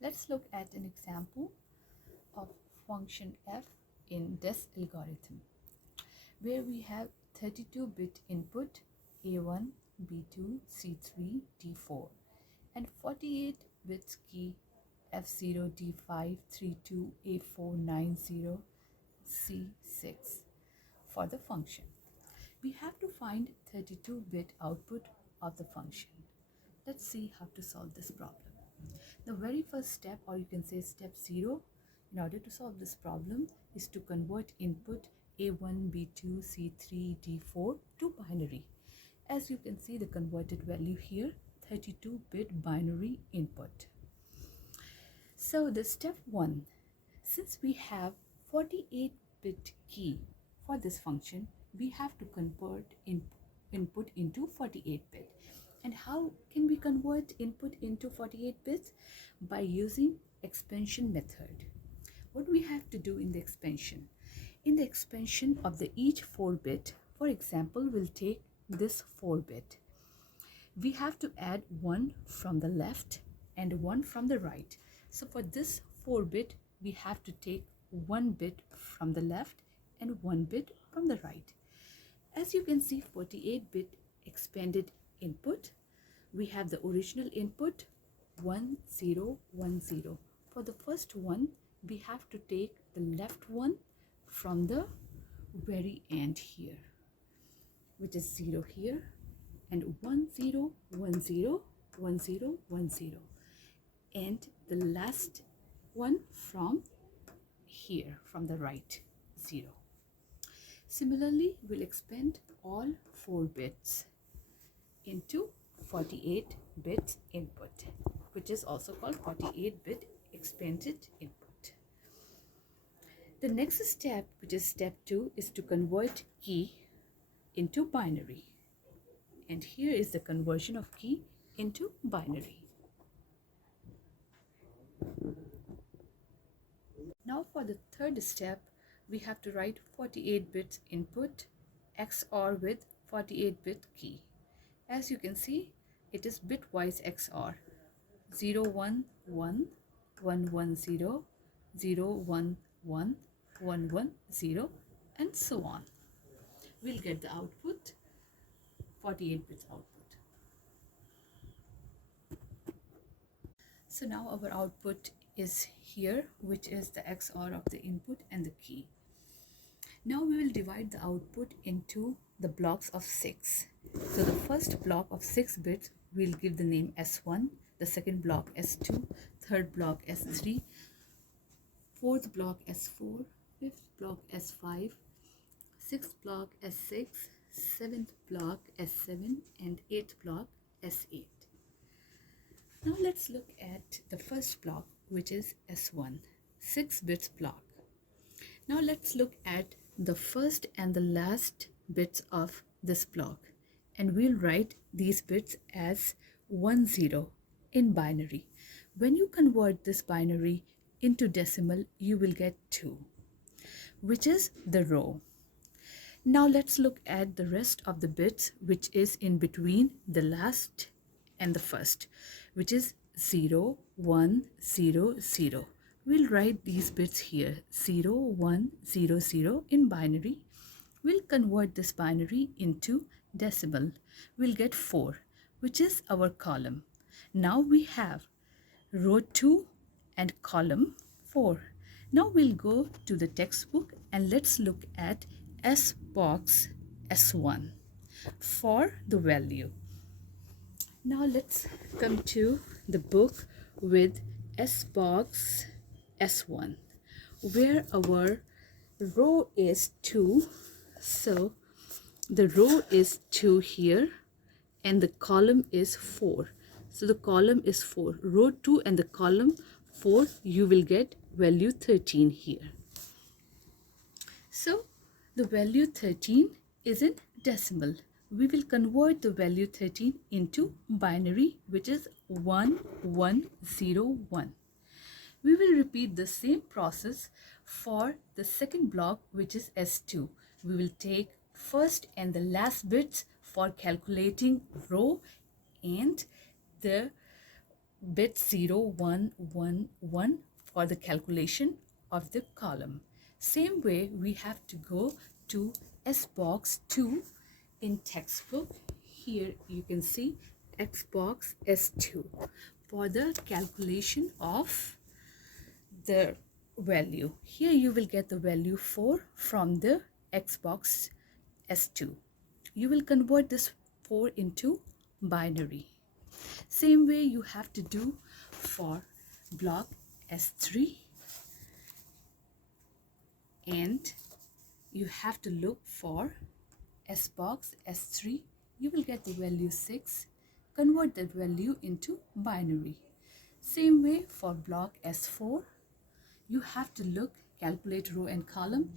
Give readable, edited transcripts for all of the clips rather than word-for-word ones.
Let's look at an example of function f in this algorithm, where we have 32-bit input A1, B2, C3, D4 and 48 bits key F0, D5, 32, A4, 90, C6 for the function. We have to find 32-bit output of the function. Let's see how to solve this problem. The very first step, or you can say step 0, in order to solve this problem is to convert input A1, B2, C3, D4 to binary. As you can see the converted value here, 32-bit binary input. So the step 1, since we have 48-bit key for this function, we have to convert input into 48-bit. And how can we convert input into 48 bits? By using expansion method. What do we have to do in the expansion? In the expansion of the each 4-bit, for example, we'll take this 4-bit. We have to add 1 from the left and 1 from the right. So for this 4-bit, we have to take 1 bit from the left and 1 bit from the right. As you can see, 48-bit expanded input, we have the original input 1010. For the first one, we have to take the left one from the very end here, which is 0 here, and 10101010, and the last one from here, from the right, 0. Similarly, we'll expand all 4 bits into 48 bits input, which is also called 48-bit expanded input. The next step, which is step 2, is to convert key into binary. And here is the conversion of key into binary. Now for the third step, we have to write 48 bits input XOR with 48-bit key. As you can see, it is bitwise XOR 011, 110, 011, 110, and so on. We'll get the output, 48 bits output. So now our output is here, which is the XOR of the input and the key. Now we will divide the output into the blocks of 6. So the first block of 6 bits will give the name S1, the second block S2, third block S3, fourth block S4, fifth block S5, sixth block S6, seventh block S7, and eighth block S8. Now let's look at the first block, which is S1, 6 bits block. Now let's look at the first and the last bits of this block, and we'll write these bits as 10 in binary. When you convert this binary into decimal, you will get 2, which is the row. Now let's look at the rest of the bits, which is in between the last and the first, which is 0, 1, 0, 0. We'll write these bits here, 0, 1, 0, 0 in binary. We'll convert this binary into decimal. We'll get 4, which is our column. Now we have row 2 and column 4. Now we'll go to the textbook and let's look at S box S1 for the value. Now let's come to the book with S box S1, where our row is 2. So the row is 2 here and the column is 4. So the column is 4. Row 2 and the column 4, you will get value 13 here. So the value 13 is in decimal. We will convert the value 13 into binary, which is 1101. We will repeat the same process for the second block, which is S2. We will take first and the last bits for calculating row and the bit 0, 1, 1, 1 for the calculation of the column. Same way we have to go to S box 2 in textbook. Here you can see X box S2 for the calculation of the value. Here you will get the value 4 from the X box S2. You will convert this 4 into binary. Same way you have to do for block S3, and you have to look for S box S3. You will get the value 6. Convert that value into binary. Same way for block S4. You have to look, calculate row and column,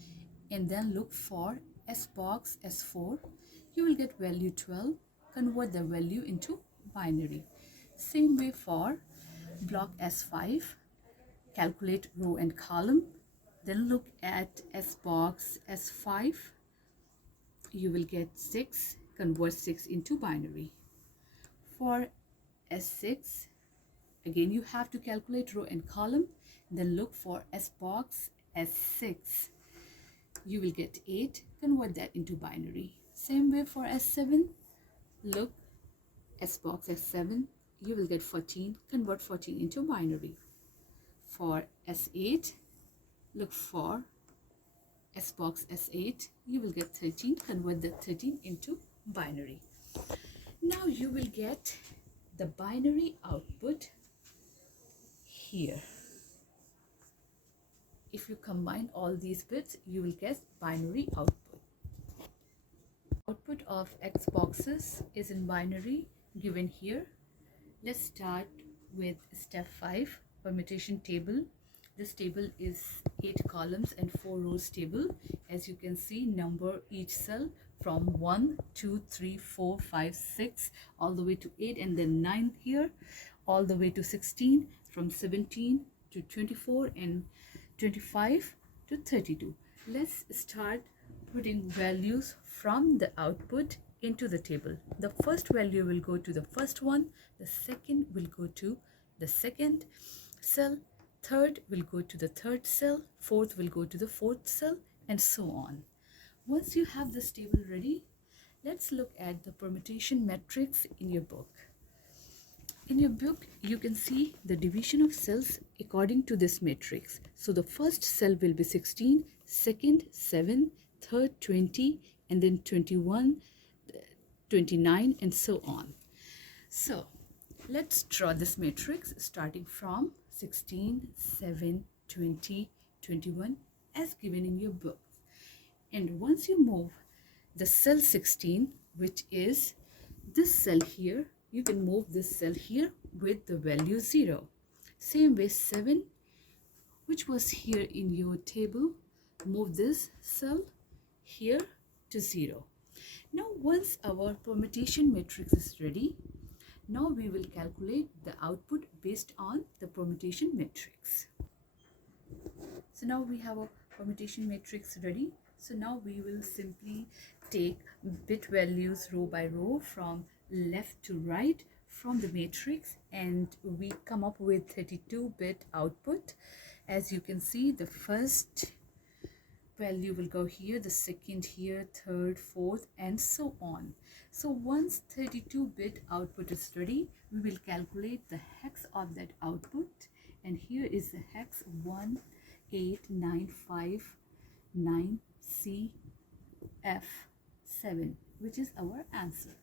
and then look for S box S4. You will get value 12. Convert the value into binary. Same way for block S5. Calculate row and column. Then look at S box S5. You will get 6. Convert 6 into binary. For S6, again you have to calculate row and column. Then look for S box S6. You will get 8. Convert that into binary. Same way for S7. Look S box S7. You will get 14. Convert 14 into binary. For S8, look for S box S8. You will get 13. Convert the 13 into binary. Now you will get the binary output here. If you combine all these bits, you will get binary output. Output of X boxes is in binary given here. Let's start with step 5, permutation table. This table is 8 columns and 4 rows table. As you can see, number each cell from 1, 2, 3, 4, 5, 6 all the way to 8, and then 9 here all the way to 16, from 17 to 24 and 25 to 32. Let's start putting values from the output into the table. The first value will go to the first one, the second will go to the second cell, third will go to the third cell, fourth will go to the fourth cell, and so on. Once you have this table ready, let's look at the permutation matrix in your book. In your book, you can see the division of cells according to this matrix. So the first cell will be 16, second 7, third 20, and then 21, 29, and so on. So let's draw this matrix starting from 16, 7, 20, 21 as given in your book. And once you move the cell 16, which is this cell here, you can move this cell here with the value 0. Same way 7, which was here in your table, move this cell here to 0. Now once our permutation matrix is ready, now we will calculate the output based on the permutation matrix. So now we have a permutation matrix ready. So now we will simply take bit values row by row from left to right from the matrix, and we come up with 32-bit output. As you can see, the first value will go here, the second here, third, fourth, and so on. So once 32-bit output is ready, we will calculate the hex of that output, and here is the hex 18959CF7, which is our answer.